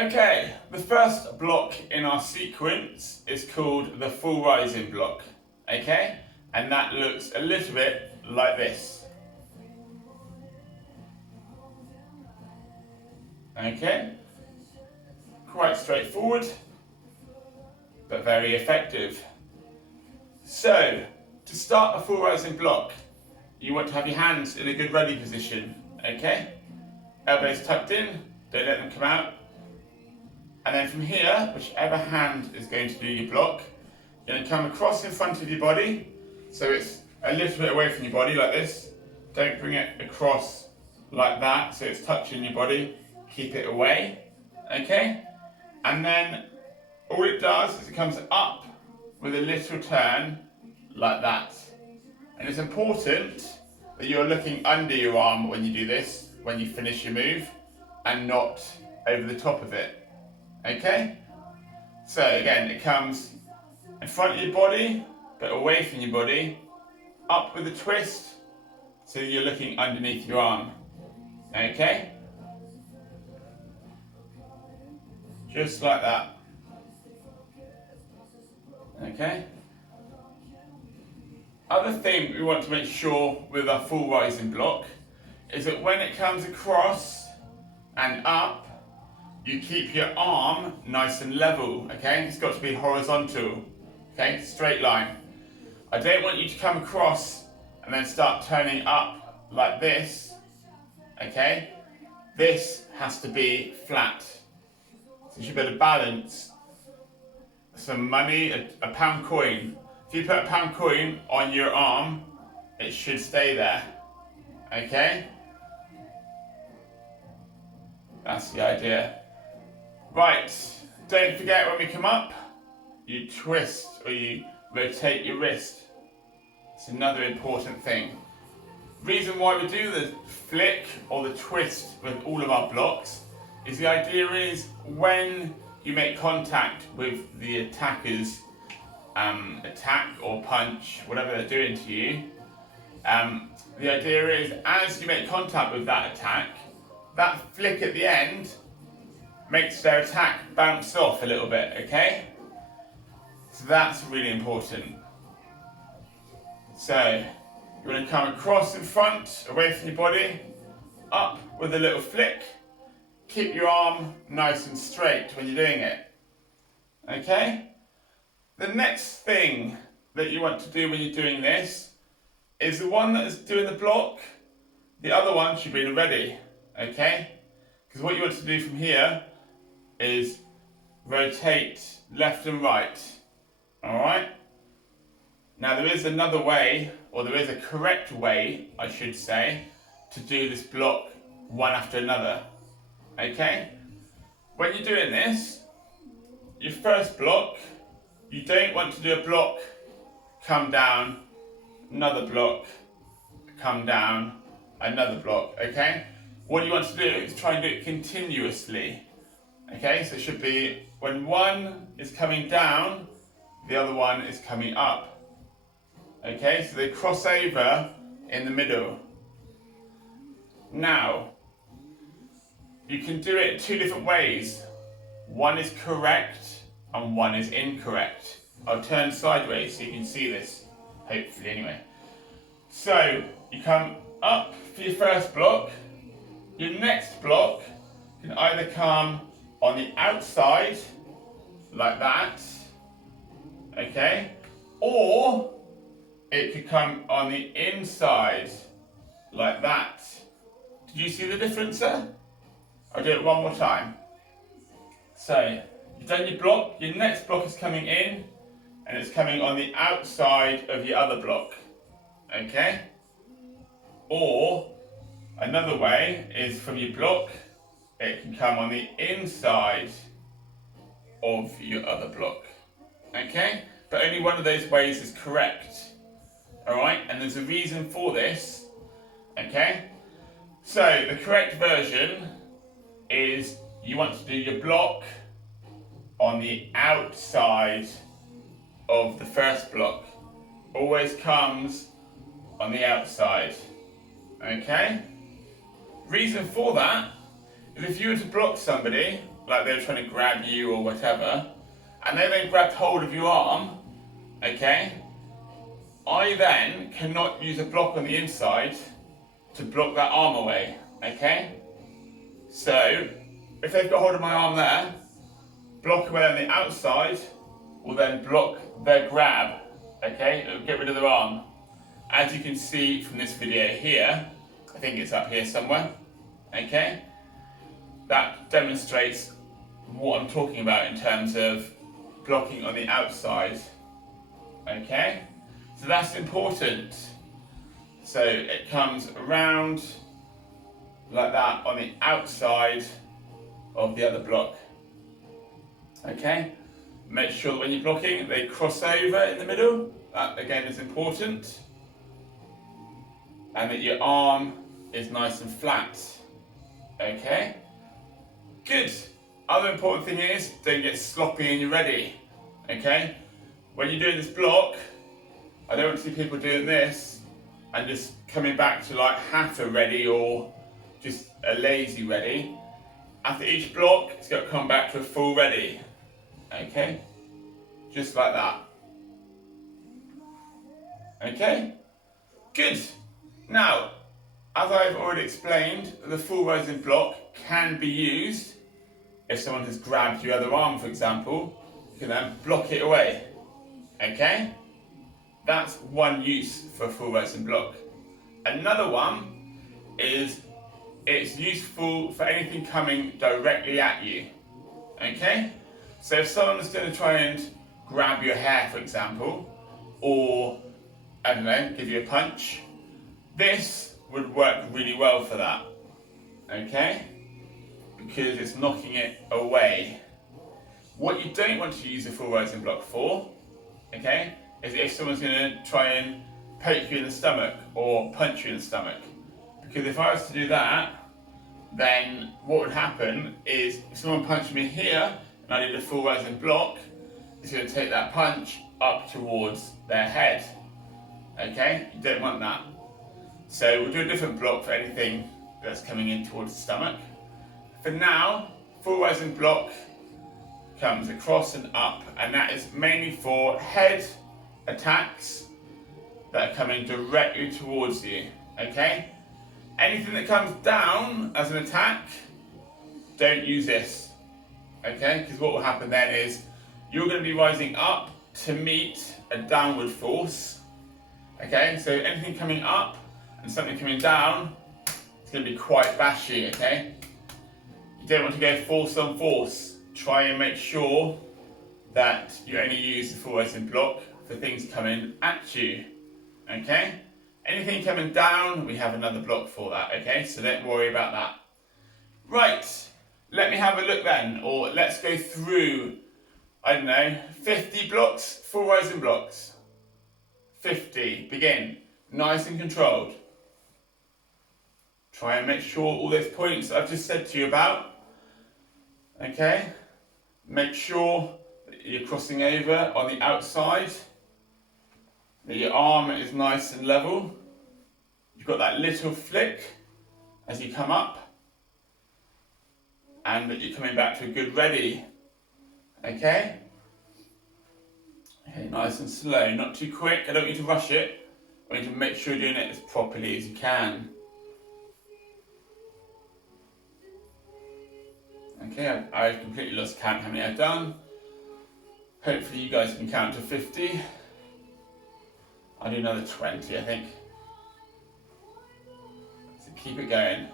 Okay, the first block in our sequence is called the full rising block, okay? And that looks a little bit like this. Okay? Quite straightforward, but very effective. So, to start a full rising block, you want to have your hands in a good ready position, okay? Elbows tucked in, don't let them come out. And then from here, whichever hand is going to do your block, you're going to come across in front of your body, so it's a little bit away from your body like this. Don't bring it across like that, so it's touching your body. Keep it away, okay? And then all it does is it comes up with a little turn like that. And it's important that you're looking under your arm when you do this, when you finish your move, and not over the top of it. Okay? So again, it comes in front of your body, but away from your body, up with a twist, so you're looking underneath your arm. Okay? Just like that. Okay? Other thing we want to make sure with our full rising block is that when it comes across and up, you keep your arm nice and level, okay? It's got to be horizontal, okay? Straight line. I don't want you to come across and then start turning up like this, okay? This has to be flat. So you should be able to balance some money, a pound coin. If you put a pound coin on your arm, it should stay there, okay? That's the idea. Right, don't forget when we come up, you twist or you rotate your wrist. It's another important thing. Reason why we do the flick or the twist with all of our blocks is the idea is when you make contact with the attacker's attack or punch, whatever they're doing to you, the idea is as you make contact with that attack, that flick at the end makes their attack bounce off a little bit, okay? So that's really important. So, you're going to come across in front, away from your body, up with a little flick. Keep your arm nice and straight when you're doing it, okay? The next thing that you want to do when you're doing this is the one that is doing the block, the other one should be ready, okay? Because what you want to do from here is rotate left and right, alright? Now there is another way, or there is a correct way, I should say, to do this block one after another, okay? When you're doing this, your first block, you don't want to do a block, come down, another block, come down, another block, okay? What you want to do is try and do it continuously. Okay, so it should be when one is coming down, the other one is coming up. Okay, so they cross over in the middle. Now, you can do it two different ways. One is correct and one is incorrect. I'll turn sideways so you can see this, hopefully anyway. So, you come up for your first block. Your next block can either come on the outside, like that, okay? Or it could come on the inside, like that. Did you see the difference there? I'll do it one more time. So, you've done your block, your next block is coming in, and it's coming on the outside of your other block, okay? Or, another way is from your block, it can come on the inside of your other block, okay? But only one of those ways is correct, alright? And there's a reason for this, okay? So, the correct version is you want to do your block on the outside of the first block. Always comes on the outside, okay? Reason for that is if you were to block somebody like they were trying to grab you or whatever, and they then grabbed hold of your arm, okay, I then cannot use a block on the inside to block that arm away, okay? So, if they've got hold of my arm there, block away on the outside will then block their grab, okay? It'll get rid of their arm. As you can see from this video here, I think it's up here somewhere, okay? That demonstrates what I'm talking about in terms of blocking on the outside, okay? So that's important. So it comes around like that on the outside of the other block, okay? Make sure that when you're blocking, they cross over in the middle. That again is important. And that your arm is nice and flat, okay? Good. Other important thing is, don't get sloppy and you're ready, okay? When you're doing this block, I don't want to see people doing this and just coming back to like half a ready or just a lazy ready. After each block, it's got to come back to a full ready, okay? Just like that. Okay? Good. Now, as I've already explained, the full rising block can be used if someone has grabbed your other arm, for example. You can then block it away. Okay? That's one use for a full rising block. Another one is it's useful for anything coming directly at you. Okay? So if someone's going to try and grab your hair, for example, or, I don't know, give you a punch, this would work really well for that, okay? Because it's knocking it away. What you don't want to use a full rising block for, okay, is if someone's going to try and poke you in the stomach or punch you in the stomach. Because if I was to do that, then what would happen is if someone punched me here and I did a full rising block, it's going to take that punch up towards their head, okay? You don't want that. So we'll do a different block for anything that's coming in towards the stomach. For now, full rising block comes across and up, and that is mainly for head attacks that are coming directly towards you, okay? Anything that comes down as an attack, don't use this, okay? Because what will happen then is you're going to be rising up to meet a downward force, okay? So anything coming up and something coming down, it's going to be quite bashy, okay? You don't want to go force on force. Try and make sure that you only use the full rising block for things coming at you, okay? Anything coming down, we have another block for that, okay? So don't worry about that. Right, let me have a look then, or let's go through, I don't know, 50 blocks, full rising blocks. 50, begin. Nice and controlled. Try and make sure all those points I've just said to you about, okay? Make sure that you're crossing over on the outside, that your arm is nice and level. You've got that little flick as you come up, and that you're coming back to a good ready, okay? Okay, nice and slow, not too quick. I don't want you to rush it. I want you to make sure you're doing it as properly as you can. Okay, I've completely lost count how many I've done. Hopefully you guys can count to 50. I'll do another 20, I think. So keep it going.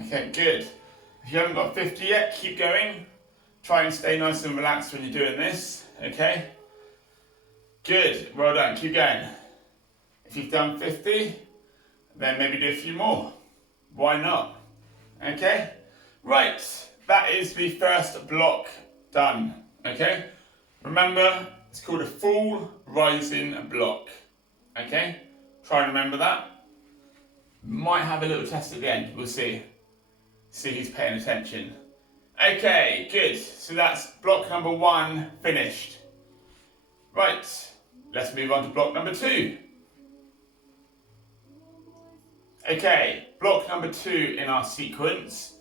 Okay, good. If you haven't got 50 yet, keep going. Try and stay nice and relaxed when you're doing this, okay? Good, well done, keep going. If you've done 50, then maybe do a few more. Why not? Okay? Right, that is the first block done, okay? Remember, it's called a full rising block, okay? Try and remember that. Might have a little test at the end, we'll see. See who's paying attention. Okay, good. So that's block number 1 finished. Right, let's move on to block number 2. Okay, block number 2 in our sequence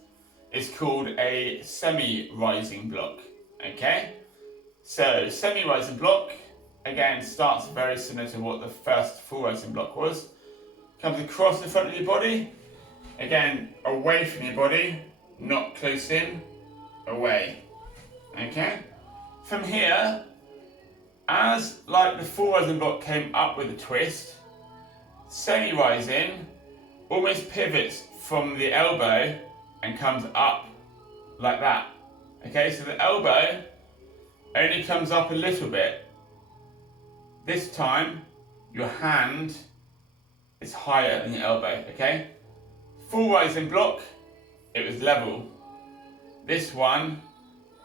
is called a semi-rising block. Okay, so semi-rising block, again, starts very similar to what the first full rising block was. Comes across the front of your body, again, away from your body, not close in, away. Okay, from here, as like the full rising block came up with a twist, semi-rising almost pivots from the elbow and comes up like that. Okay, so the elbow only comes up a little bit. This time, your hand is higher than your elbow, okay? Full rising block, it was level. This one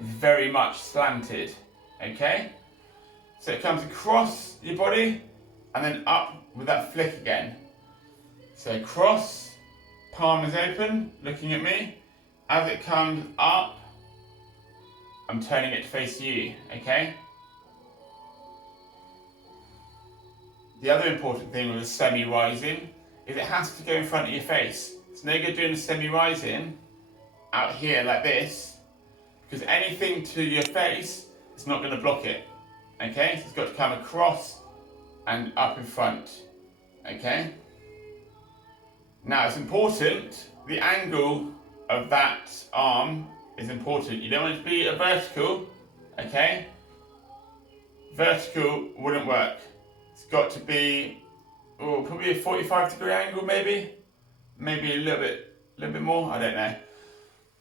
is very much slanted, okay? So it comes across your body and then up with that flick again. So cross, palm is open, looking at me. As it comes up, I'm turning it to face you, okay? The other important thing with a semi-rising is it has to go in front of your face. It's no good doing a semi-rising out here like this, because anything to your face is not going to block it, okay? So it's got to come across and up in front, okay? Now it's important, the angle of that arm is important. You don't want it to be a vertical, okay? Vertical wouldn't work. It's got to be, probably a 45-degree angle maybe? Maybe a little bit more, I don't know.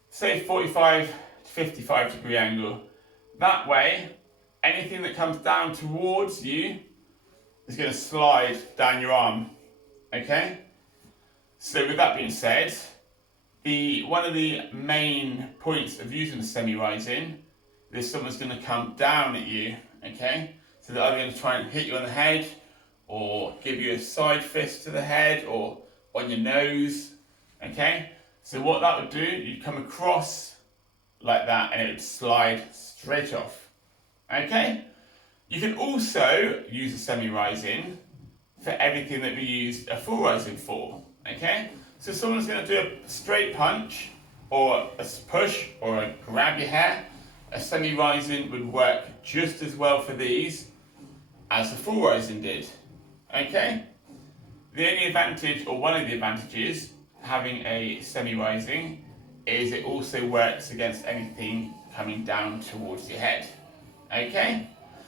Say 45 to 55-degree angle. That way, anything that comes down towards you is going to slide down your arm, okay? So with that being said, one of the main points of using the semi-rising is someone's going to come down at you, okay? So they're either going to try and hit you on the head, or give you a side fist to the head, or on your nose, okay? So what that would do, you'd come across like that and it would slide straight off, okay? You can also use a semi-rising for everything that we used a full rising for, okay? So someone's going to do a straight punch, or a push, or a grab your hair. A semi-rising would work just as well for these as the full rising did, okay? The only advantage, or one of the advantages, having a semi-rising is it also works against anything coming down towards your head, okay?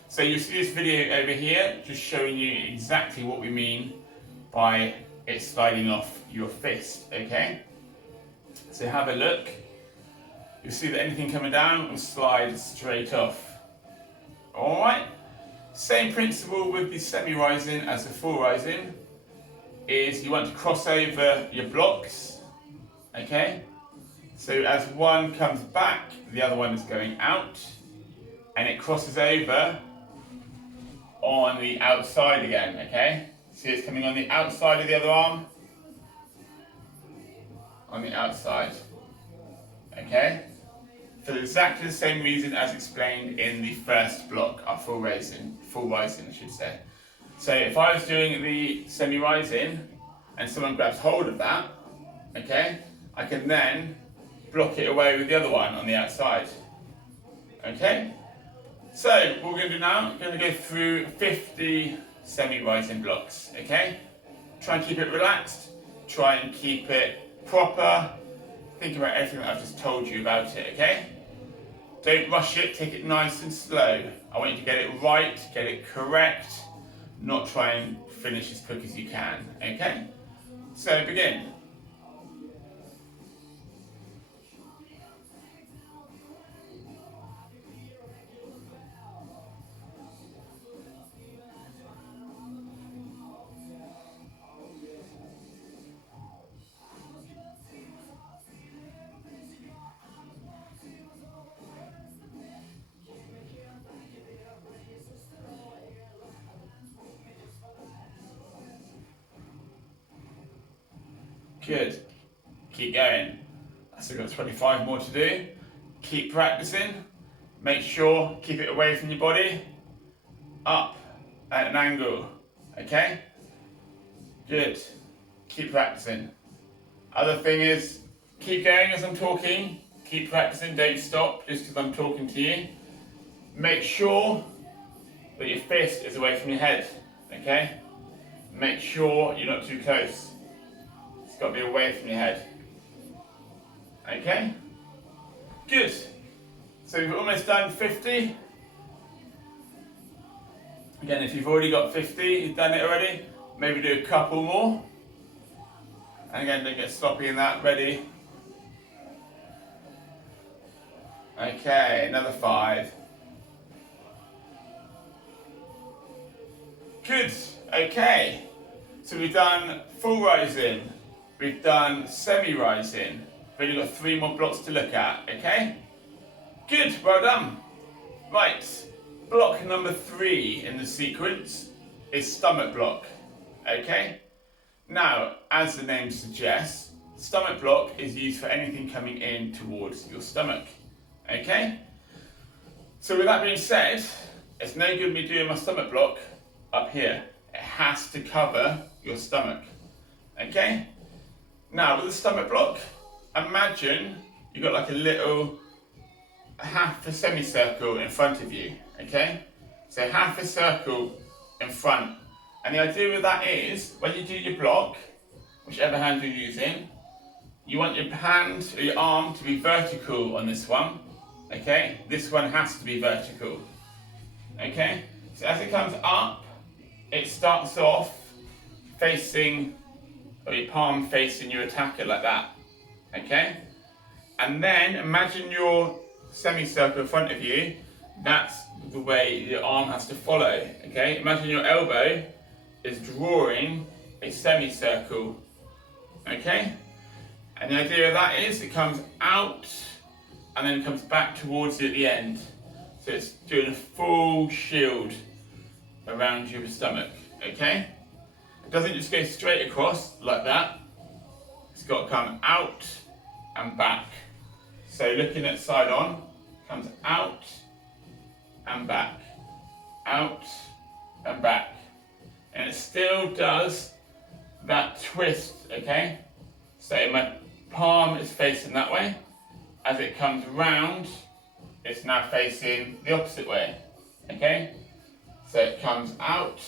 So you'll see this video over here just showing you exactly what we mean by it sliding off your fist, okay? So have a look. You'll see that anything coming down will slide straight off. Alright? Same principle with the semi-rising as the full rising is you want to cross over your blocks, okay? So as one comes back, the other one is going out, and it crosses over on the outside again, okay? See, it's coming on the outside of the other arm, on the outside, okay? For exactly the same reason as explained in the first block, our full rising, I should say. So if I was doing the semi-rising and someone grabs hold of that, okay, I can then block it away with the other one on the outside, okay? So what we're going to do now, we're going to go through 50 semi-rising blocks, okay? Try and keep it relaxed, try and keep it proper, think about everything that I've just told you about it, okay? Don't rush it, take it nice and slow. I want you to get it right, get it correct, not try and finish as quick as you can, okay? So begin. Good. Keep going. I've still got 25 more to do. Keep practicing. Make sure, keep it away from your body. Up at an angle. Okay? Good. Keep practicing. Other thing is, keep going as I'm talking. Keep practicing, don't stop just because I'm talking to you. Make sure that your fist is away from your head. Okay? Make sure you're not too close. It's got to be away from your head. Okay? Good. So we've almost done 50. Again, if you've already got 50, you've done it already, maybe do a couple more. And again, don't get sloppy in that. Ready? Okay, another 5. Good. Okay. So we've done full rising. We've done semi-rising. We've only got 3 more blocks to look at. Okay? Good. Well done. Right. Block number 3 in the sequence is stomach block. Okay? Now, as the name suggests, stomach block is used for anything coming in towards your stomach. Okay? So with that being said, it's no good me doing my stomach block up here. It has to cover your stomach. Okay? Now with the stomach block, imagine you've got like a little half a semicircle in front of you. Okay? So half a circle in front. And the idea with that is, when you do your block, whichever hand you're using, you want your hand or your arm to be vertical on this one. Okay? This one has to be vertical. Okay? So as it comes up, it starts off facing, or your palm facing your attacker like that. Okay? And then imagine your semicircle in front of you. That's the way your arm has to follow. Okay? Imagine your elbow is drawing a semicircle. Okay? And the idea of that is it comes out and then it comes back towards you at the end. So it's doing a full shield around your stomach. Okay? It doesn't just go straight across like that. It's got to come out and back. So looking at side on, comes out and back. Out and back. And it still does that twist, okay? So my palm is facing that way. As it comes round, it's now facing the opposite way, okay? So it comes out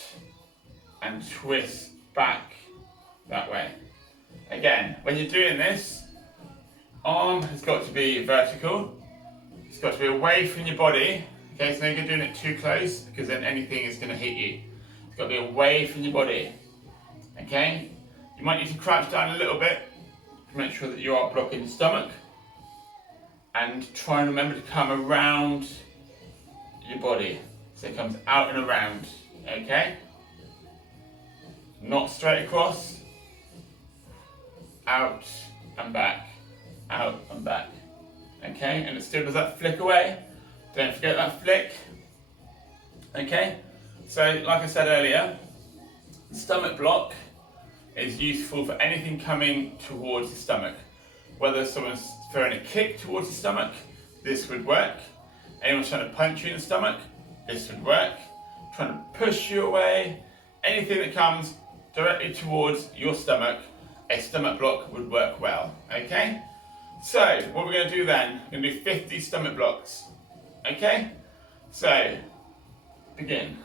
and twists back that way. Again, when you're doing this, arm has got to be vertical. It's got to be away from your body. Okay, so no good doing it too close because then anything is going to hit you. It's got to be away from your body. Okay? You might need to crouch down a little bit to make sure that you are blocking the stomach. And try and remember to come around your body. So it comes out and around. Okay? Not straight across. Out and back. Out and back. Okay? And it still does that flick away. Don't forget that flick. Okay? So, like I said earlier, the stomach block is useful for anything coming towards the stomach. Whether someone's throwing a kick towards the stomach, this would work. Anyone's trying to punch you in the stomach, this would work. Trying to push you away, anything that comes directly towards your stomach, a stomach block would work well. Okay? So, what we're going to do then, we're going to do 50 stomach blocks. Okay? So, begin.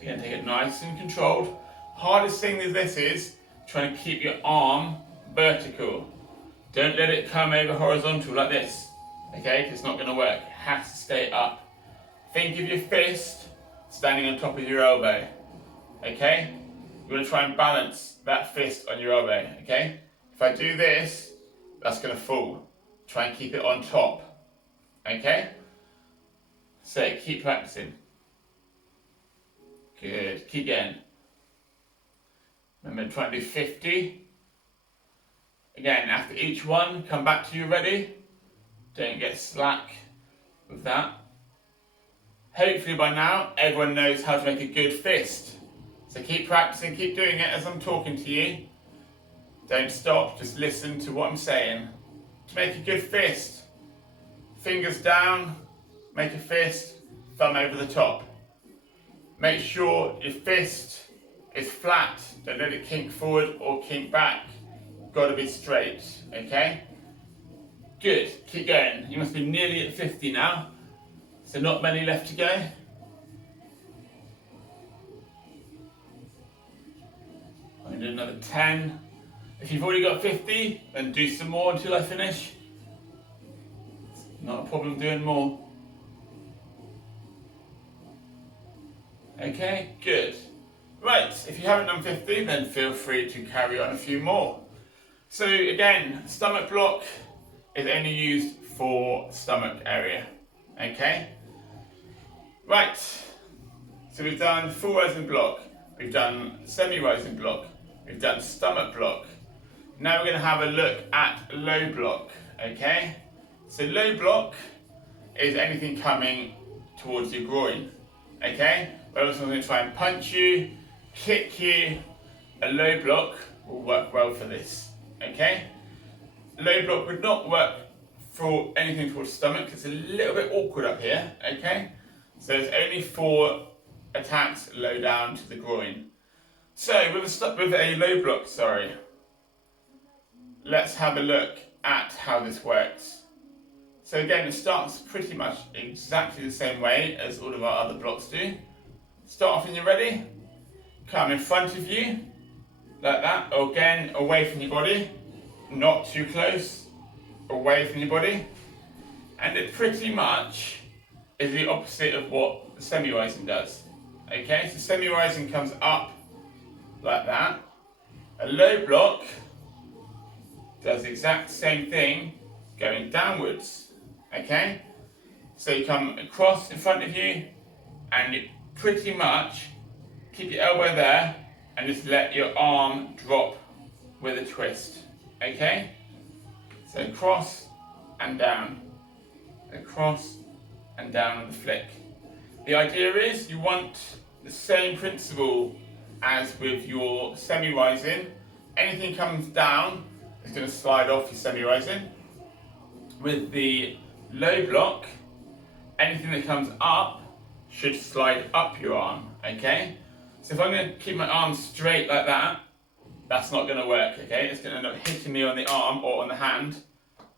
Again, take it nice and controlled. Hardest thing with this is trying to keep your arm vertical. Don't let it come over horizontal like this. Okay? Because it's not going to work. It has to stay up. Think of your fist standing on top of your elbow. Okay? You're going to try and balance that fist on your elbow. Okay? If I do this, that's going to fall. Try and keep it on top. Okay? So keep practicing. Good. Keep going. Remember, try and do 50. Again, after each one, come back to you ready. Don't get slack with that. Hopefully by now, everyone knows how to make a good fist. So keep practicing, keep doing it as I'm talking to you. Don't stop, just listen to what I'm saying. To make a good fist, Fingers down, make a fist, thumb over the top. Make sure your fist is flat, don't let it kink forward or kink back. Got to be straight, okay? Good, keep going. You must be nearly at 50 now, so not many left to go. I'm going to do another 10. If you've already got 50, then do some more until I finish. Not a problem doing more. Okay, good. Right, if you haven't done 50, then feel free to carry on a few more. So again, stomach block is only used for stomach area. Okay? Right, so we've done full rising block, we've done semi-rising block, we've done stomach block. Now we're going to have a look at low block. Okay? So low block is anything coming towards your groin. Okay? Whether someone's going to try and punch you, kick you, a low block will work well for this. Okay? Low block would not work for anything towards the stomach. It's a little bit awkward up here. Okay? So there's only 4 attacks low down to the groin. So with a low block, let's have a look at how this works. So again, it starts pretty much exactly the same way as all of our other blocks do. Start off when you're ready. Come in front of you, like that. Again, away from your body. Not too close. Away from your body. And it pretty much is the opposite of what semi-rising does. Okay, so semi-rising comes up like that. A low block does the exact same thing going downwards. Okay, so you come across in front of you and you pretty much keep your elbow there and just let your arm drop with a twist. Okay, so across and down, across and down with the flick. The idea is you want the same principle as with your semi-rising. Anything comes down is going to slide off your semi-rising. With the low block, anything that comes up should slide up your arm, okay? So if I'm going to keep my arm straight like that, that's not going to work, okay? It's going to end up hitting me on the arm or on the hand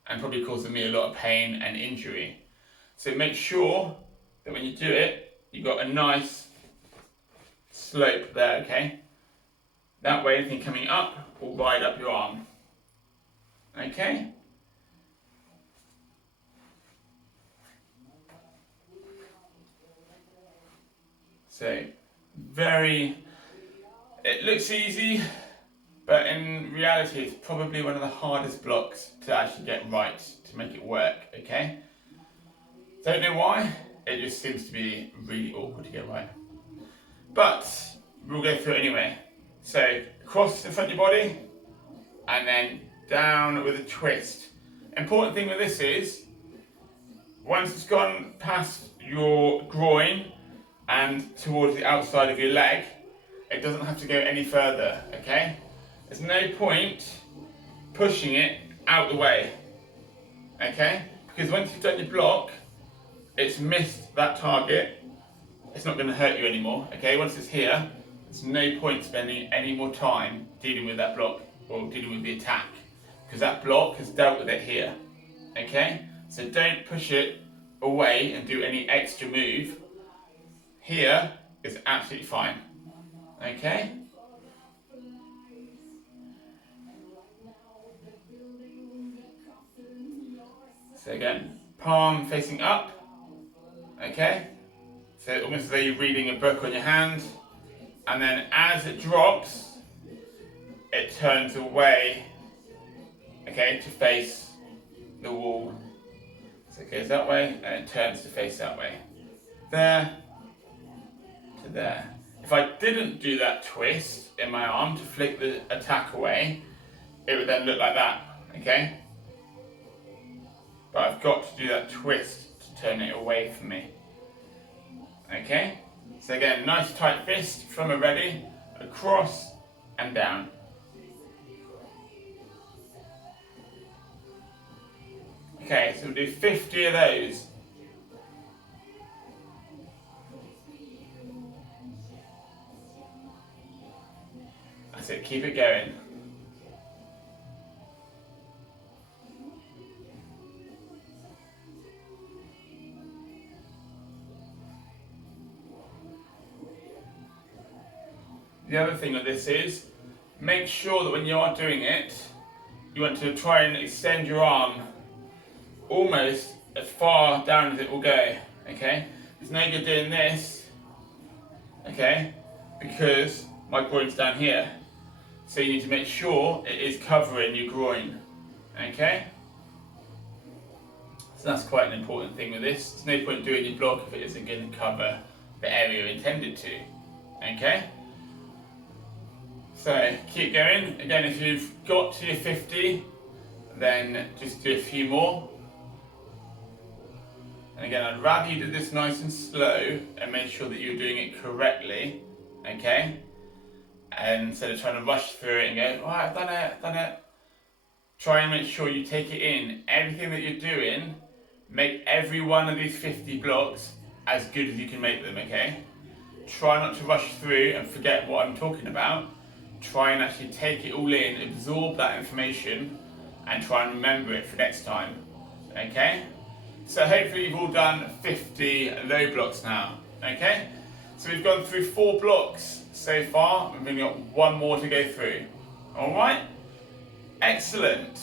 and probably causing me a lot of pain and injury. So make sure that when you do it, you've got a nice slope there, okay? That way anything coming up will ride up your arm, okay? So, it looks easy, but in reality it's probably one of the hardest blocks to actually get right, to make it work, okay? Don't know why, it just seems to be really awkward to get right. But, we'll go through it anyway. So, across in front of your body, and then down with a twist. Important thing with this is, once it's gone past your groin, and towards the outside of your leg, it doesn't have to go any further, okay? There's no point pushing it out the way, okay? Because once you've done your block, it's missed that target, it's not going to hurt you anymore, okay? Once it's here, there's no point spending any more time dealing with that block or dealing with the attack, because that block has dealt with it here, okay? So don't push it away and do any extra move. Here is absolutely fine, okay? So again, palm facing up, okay? So almost as though you're reading a book on your hand, and then as it drops, it turns away, okay, to face the wall. So it goes that way, and it turns to face that way. There, to there. If I didn't do that twist in my arm to flick the attack away, it would then look like that, okay? But I've got to do that twist to turn it away from me. Okay? So again, nice tight fist from a ready, across and down. Okay, so we'll do 50 of those. That's it, keep it going. The other thing with this is, make sure that when you are doing it, you want to try and extend your arm almost as far down as it will go, okay? It's no good doing this, okay, because my groin's down here. So you need to make sure it is covering your groin, okay? So that's quite an important thing with this. There's no point doing your block if it isn't going to cover the area intended to, okay? So keep going. Again, if you've got to your 50, then just do a few more. And again, I'd rather you do this nice and slow and make sure that you're doing it correctly, okay? And instead of trying to rush through it and go, oh, I've done it. Try and make sure you take it in. Everything that you're doing, make every one of these 50 blocks as good as you can make them, okay? Try not to rush through and forget what I'm talking about. Try and actually take it all in, absorb that information, and try and remember it for next time, okay? So hopefully you've all done 50 low blocks now, okay? So we've gone through 4 blocks so far, we've only got 1 more to go through, all right? Excellent.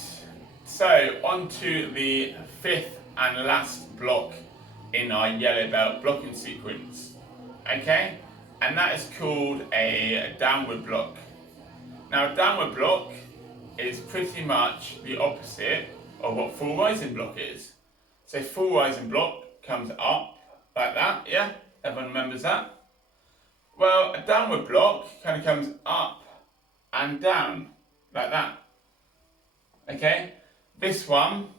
So on to the 5th and last block in our yellow belt blocking sequence, okay? And that is called a downward block. Now, a downward block is pretty much the opposite of what full rising block is. So full rising block comes up like that, yeah? Everyone remembers that? Well, a downward block kind of comes up and down like that. Okay? This one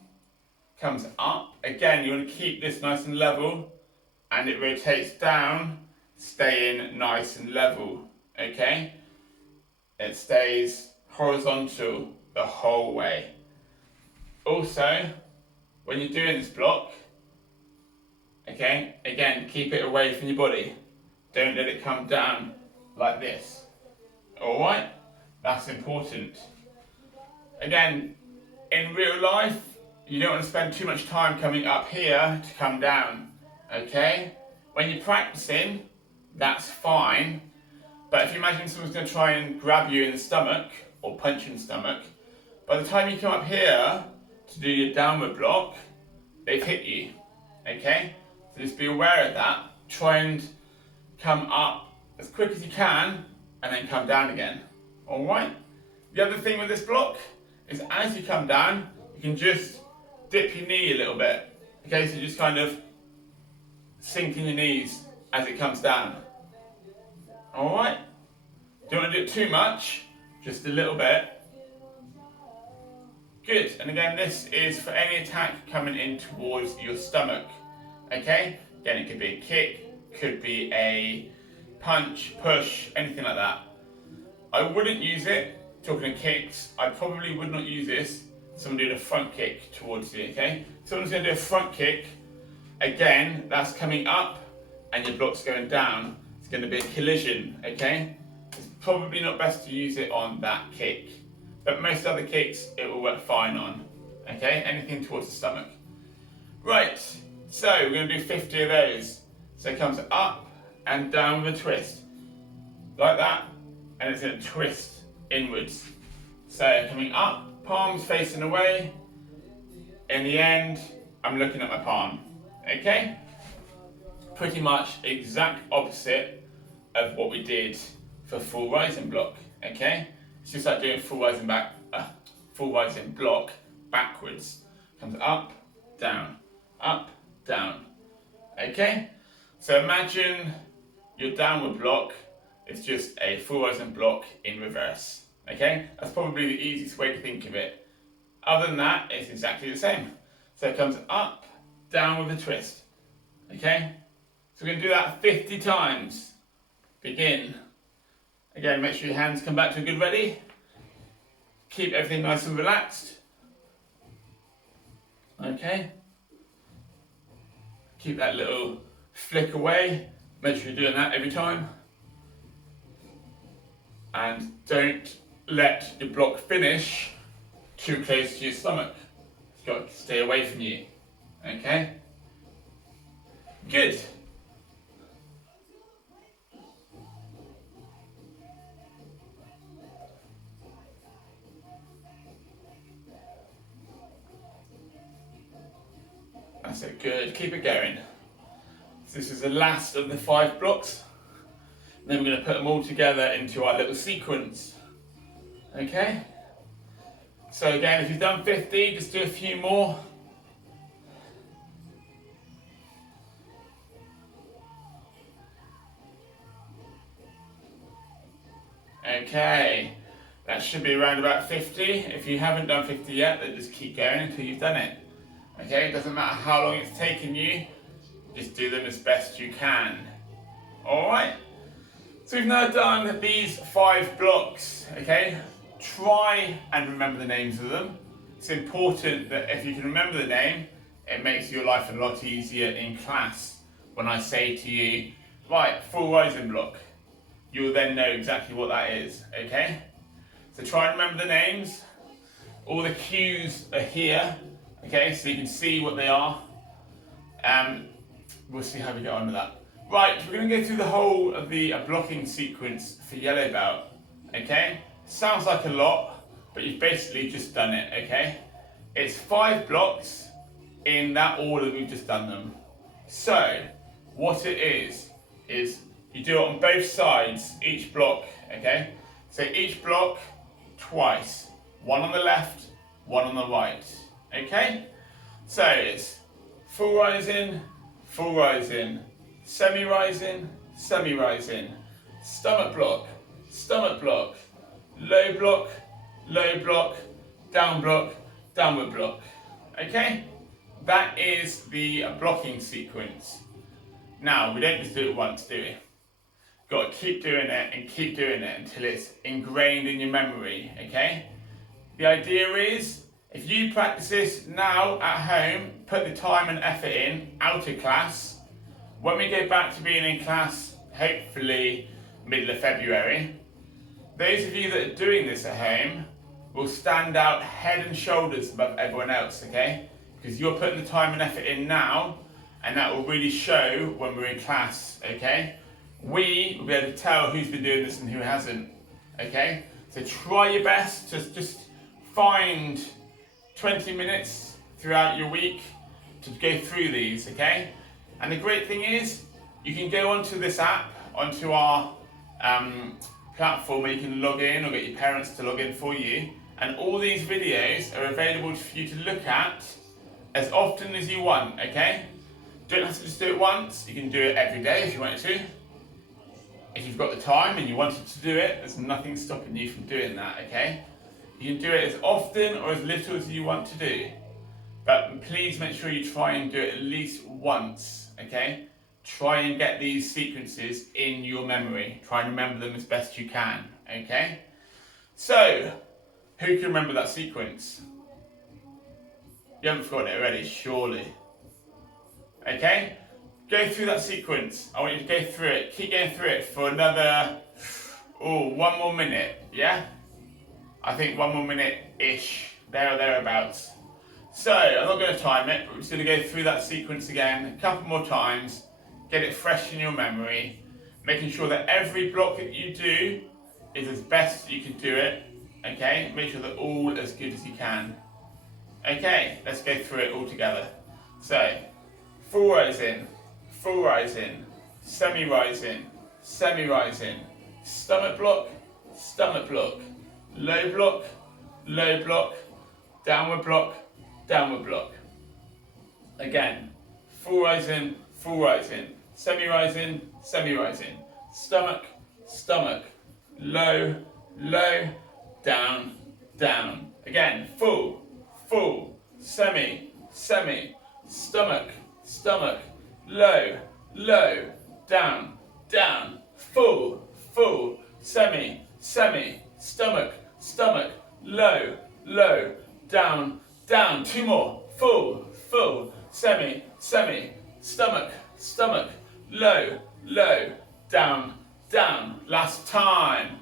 comes up. Again, you want to keep this nice and level, and it rotates down, staying nice and level. Okay? It stays horizontal the whole way. Also, when you're doing this block, okay, again, keep it away from your body. Don't let it come down like this. Alright? That's important. Again, in real life, you don't want to spend too much time coming up here to come down. Okay? When you're practicing, that's fine. But if you imagine someone's going to try and grab you in the stomach, or punch you in the stomach, by the time you come up here to do your downward block, they've hit you. Okay? So just be aware of that. Try and come up as quick as you can, and then come down again. Alright? The other thing with this block is as you come down, you can just dip your knee a little bit. Okay, so just kind of sink in your knees as it comes down. Alright? Don't want to do it too much, just a little bit. Good, and again, this is for any attack coming in towards your stomach. Okay? Again, it could be a kick, could be a punch, push, anything like that. I wouldn't use it, talking of kicks, I probably would not use this. Someone doing a front kick towards you, okay? Someone's going to do a front kick. Again, that's coming up and your block's going down. It's going to be a collision, okay? It's probably not best to use it on that kick. But most other kicks, it will work fine on, okay? Anything towards the stomach. Right, so we're going to do 50 of those. So it comes up and down with a twist. Like that, and it's going to twist inwards. So coming up, palms facing away. In the end, I'm looking at my palm. Okay? Pretty much exact opposite of what we did for full rising block. Okay? It's just like doing full rising block backwards. Comes up, down, up, down. Okay? So imagine your downward block is just a full rising block in reverse. Okay? That's probably the easiest way to think of it. Other than that, it's exactly the same. So it comes up, down with a twist. Okay? So we're going to do that 50 times. Begin. Again, make sure your hands come back to a good ready. Keep everything nice and relaxed. Okay? Keep that little flick away. Make sure you're doing that every time. And don't let your block finish too close to your stomach. It's got to stay away from you. Okay? Good. That's it, good. Keep it going. So this is the last of the 5 blocks. Then we're going to put them all together into our little sequence. Okay? So again, if you've done 50, just do a few more. Okay, that should be around about 50. If you haven't done 50 yet, then just keep going until you've done it. Okay, it doesn't matter how long it's taken you, just do them as best you can. Alright, so we've now done these 5 blocks, okay? Try and remember the names of them. It's important that if you can remember the name, it makes your life a lot easier in class. When I say to you, right, full rising block, you'll then know exactly what that is, okay? So try and remember the names. All the cues are here, okay, so you can see what they are. We'll see how we get on with that. Right, we're going to go through the whole of the blocking sequence for yellow belt, okay? Sounds like a lot, but you've basically just done it, okay? It's 5 blocks in that order we've just done them. So, what it is you do it on both sides, each block, okay? So each block twice, one on the left, one on the right, okay? So it's full rising, semi-rising, semi-rising, stomach block, low block, down block, downward block, okay? That is the blocking sequence. Now, we don't just do it once, do we? Got to keep doing it and keep doing it until it's ingrained in your memory, okay? The idea is, if you practice this now at home, put the time and effort in, out of class, when we go back to being in class, hopefully middle of February, those of you that are doing this at home will stand out head and shoulders above everyone else, okay? Because you're putting the time and effort in now, and that will really show when we're in class, okay? We will be able to tell who's been doing this and who hasn't, okay? So try your best to just find 20 minutes throughout your week to go through these, okay? And the great thing is, you can go onto this app, onto our platform where you can log in or get your parents to log in for you, and all these videos are available for you to look at as often as you want, okay? Don't have to just do it once, you can do it every day if you wanted to. If you've got the time and you wanted to do it, there's nothing stopping you from doing that, okay? You can do it as often or as little as you want to do. But please make sure you try and do it at least once, okay? Try and get these sequences in your memory. Try and remember them as best you can, okay? So, who can remember that sequence? You haven't forgotten it already, surely. Okay? Go through that sequence. I want you to go through it. Keep going through it for another, 1 more minute, yeah? I think 1 more minute-ish, there or thereabouts. So, I'm not going to time it, but we're just going to go through that sequence again a couple more times, get it fresh in your memory, making sure that every block that you do is as best you can do it, okay? Make sure that all as good as you can. Okay, let's go through it all together. So, full rising, semi-rising, stomach block, low block, downward block. Again, full rising, semi-rising, stomach, low, down. Again, full, semi, stomach, low, down, full, semi, stomach, low, down. 2 more, full, full, semi, semi, stomach, stomach, low, low, down, down. Last time.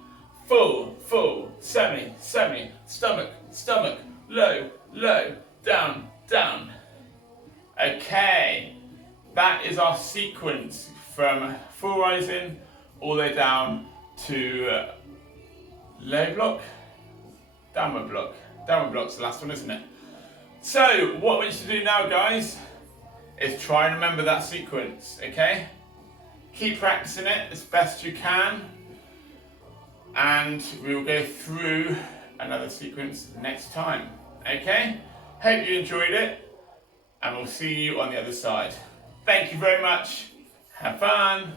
Full, full, semi, semi, stomach, stomach, low, low, down, down. Okay, that is our sequence from full rising all the way down to low block, downward block. Downward block's the last one, isn't it? So, what I want you to do now, guys, is try and remember that sequence, okay? Keep practicing it as best you can, and we will go through another sequence next time, okay? Hope you enjoyed it, and we'll see you on the other side. Thank you very much. Have fun.